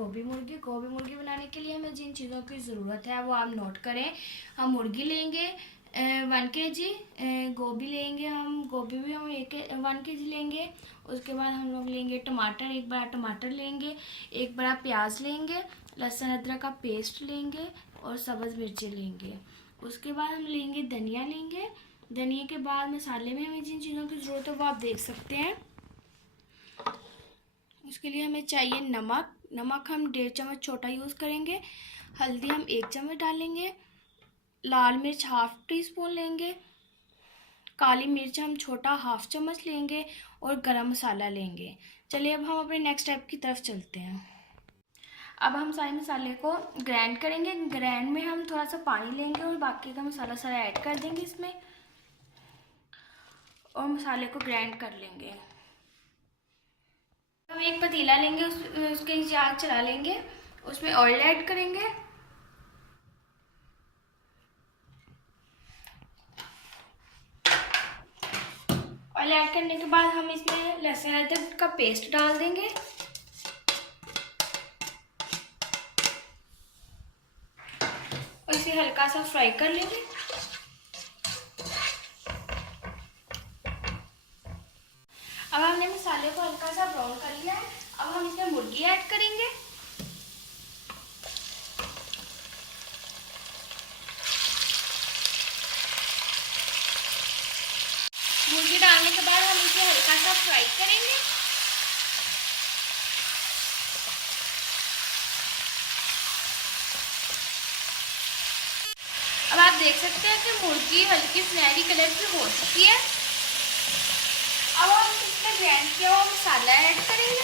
गोभी मुर्गी। गोभी मुर्गी बनाने के लिए हमें जिन चीज़ों की ज़रूरत है वो आप नोट करें। हम मुर्गी लेंगे 1 kg, गोभी लेंगे हम, गोभी भी हम 1 kg लेंगे। उसके बाद हम लोग लेंगे टमाटर, एक बड़ा टमाटर लेंगे, एक बड़ा प्याज लेंगे, लहसुन अदरक का पेस्ट लेंगे और सब्ज़ मिर्ची लेंगे। उसके बाद हम लेंगे धनिया लेंगे। धनिया के बाद मसाले में हमें जिन चीज़ों की ज़रूरत है वो आप देख सकते हैं। उसके लिए हमें चाहिए नमक। नमक हम 1.5 चम्मच छोटा यूज़ करेंगे। हल्दी हम 1 चम्मच डालेंगे। लाल मिर्च 1/2 टीस्पून लेंगे। काली मिर्च हम छोटा 1/2 चम्मच लेंगे और गरम मसाला लेंगे। चलिए अब हम अपने नेक्स्ट स्टेप की तरफ चलते हैं। अब हम सारे मसाले को ग्राइंड करेंगे। ग्राइंड में हम थोड़ा सा पानी लेंगे और बाकी का मसाला सारा ऐड कर देंगे इसमें और मसाले को ग्राइंड कर लेंगे। हम एक पतीला लेंगे, उसके नीचे आग चला लेंगे, उसमें ऑयल ऐड करेंगे। ऑयल ऐड करने के बाद हम इसमें लहसुन अदरक का पेस्ट डाल देंगे और इसे हल्का सा फ्राई कर लेंगे। अब हमने मसाले को हल्का सा ब्राउन कर लिया है। अब हम इसमें मुर्गी ऐड करेंगे। मुर्गी डालने के बाद हम इसे हल्का सा फ्राई करेंगे। अब आप देख सकते हैं कि मुर्गी हल्की सुनहरी कलर की हो चुकी है। अब हम इसमें ग्राइंड किया हुआ मसाला ऐड करेंगे।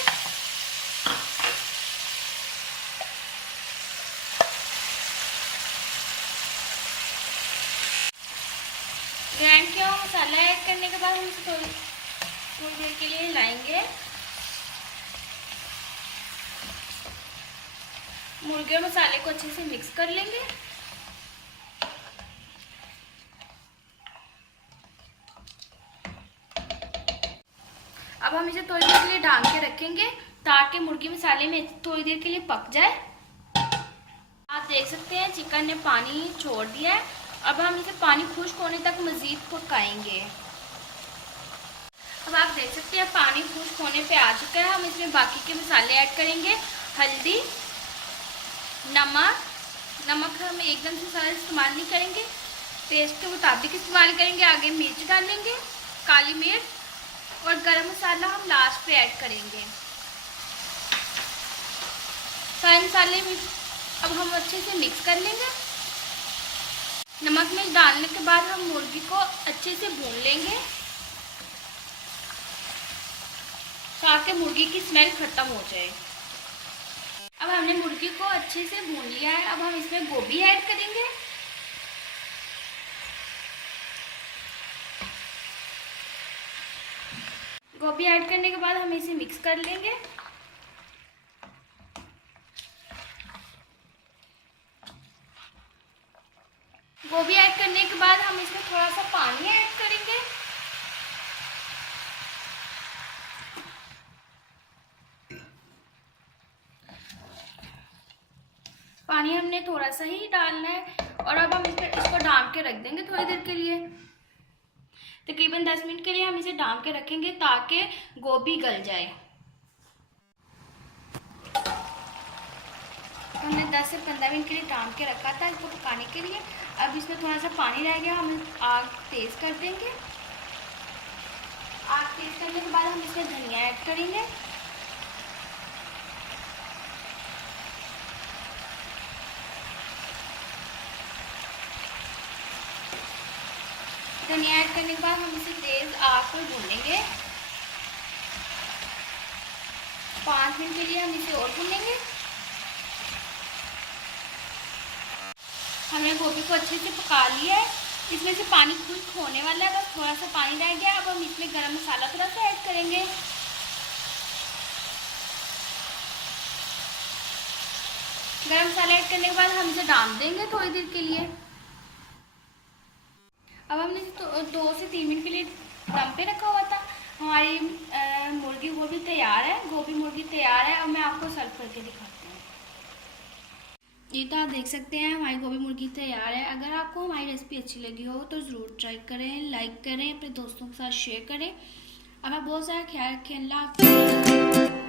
ग्राइंड किया हुआ मसाला ऐड करने के बाद हम इसे थोड़ी देर के लिए हिलाएंगे। मुर्गी और मसाले को अच्छे से मिक्स कर लेंगे। अब हम इसे थोड़ी देर के लिए ढक के रखेंगे ताकि मुर्गी मसाले में थोड़ी देर के लिए पक जाए। आप देख सकते हैं चिकन ने पानी छोड़ दिया है। अब हम इसे पानी खुश्क होने तक मज़ीद पकाएंगे। अब आप देख सकते हैं पानी खुश्क होने पे आ चुका है। हम इसमें बाकी के मसाले ऐड करेंगे। हल्दी, नमक हम एकदम से सारा इस्तेमाल नहीं करेंगे, टेस्ट के मुताबिक इस्तेमाल करेंगे। आगे मिर्च डालेंगे, काली मिर्च, और गरम मसाला हम लास्ट पे ऐड करेंगे। सारे मसाले अब हम अच्छे से मिक्स कर लेंगे। नमक मिर्च डालने के बाद हम मुर्गी को अच्छे से भून लेंगे ताकि मुर्गी की स्मेल खत्म हो जाए। अब हमने मुर्गी को अच्छे से भून लिया है। अब हम इसमें गोभी ऐड करेंगे। गोभी ऐड करने के बाद हम इसे मिक्स कर लेंगे। गोभी ऐड करने के बाद हम इसमें थोड़ा सा पानी ऐड करेंगे। पानी हमने थोड़ा सा ही डालना है और अब हम इसको ढक के रख देंगे थोड़ी देर के लिए। तकरीबन 10 मिनट के लिए हम इसे ढक के रखेंगे ताकि गोभी गल जाए। हमने 10 से 15 मिनट के लिए ढक के रखा था इसको पकाने के लिए। अब इसमें थोड़ा सा पानी रह गया, हम आग तेज़ कर देंगे। आग तेज़ करने के बाद हम इसमें धनिया ऐड करेंगे। धनिया ऐड करने के बाद हम इसे तेज़ आग पर भूनेंगे। 5 मिनट के लिए हम इसे और भूनेंगे। हमने गोभी को अच्छे से पका लिया है। इसमें से पानी खुश्क होने वाला है, बस थोड़ा सा पानी रह गया। अब हम इसमें गरम मसाला थोड़ा सा ऐड करेंगे। गरम मसाला ऐड करने के बाद हम इसे ढक देंगे थोड़ी देर के लिए। अब हमने 2 से 3 मिनट के लिए दम पे रखा हुआ था। हमारी मुर्गी गोभी तैयार है। गोभी मुर्गी तैयार है। अब मैं आपको सर्व करके दिखाती हूँ। ये तो आप देख सकते हैं हमारी गोभी मुर्गी तैयार है। अगर आपको हमारी रेसिपी अच्छी लगी हो तो ज़रूर ट्राई करें, लाइक करें, अपने दोस्तों के साथ शेयर करें। अब आप बहुत सारा ख्याल रखें। अल्लाह हाफ़िज़।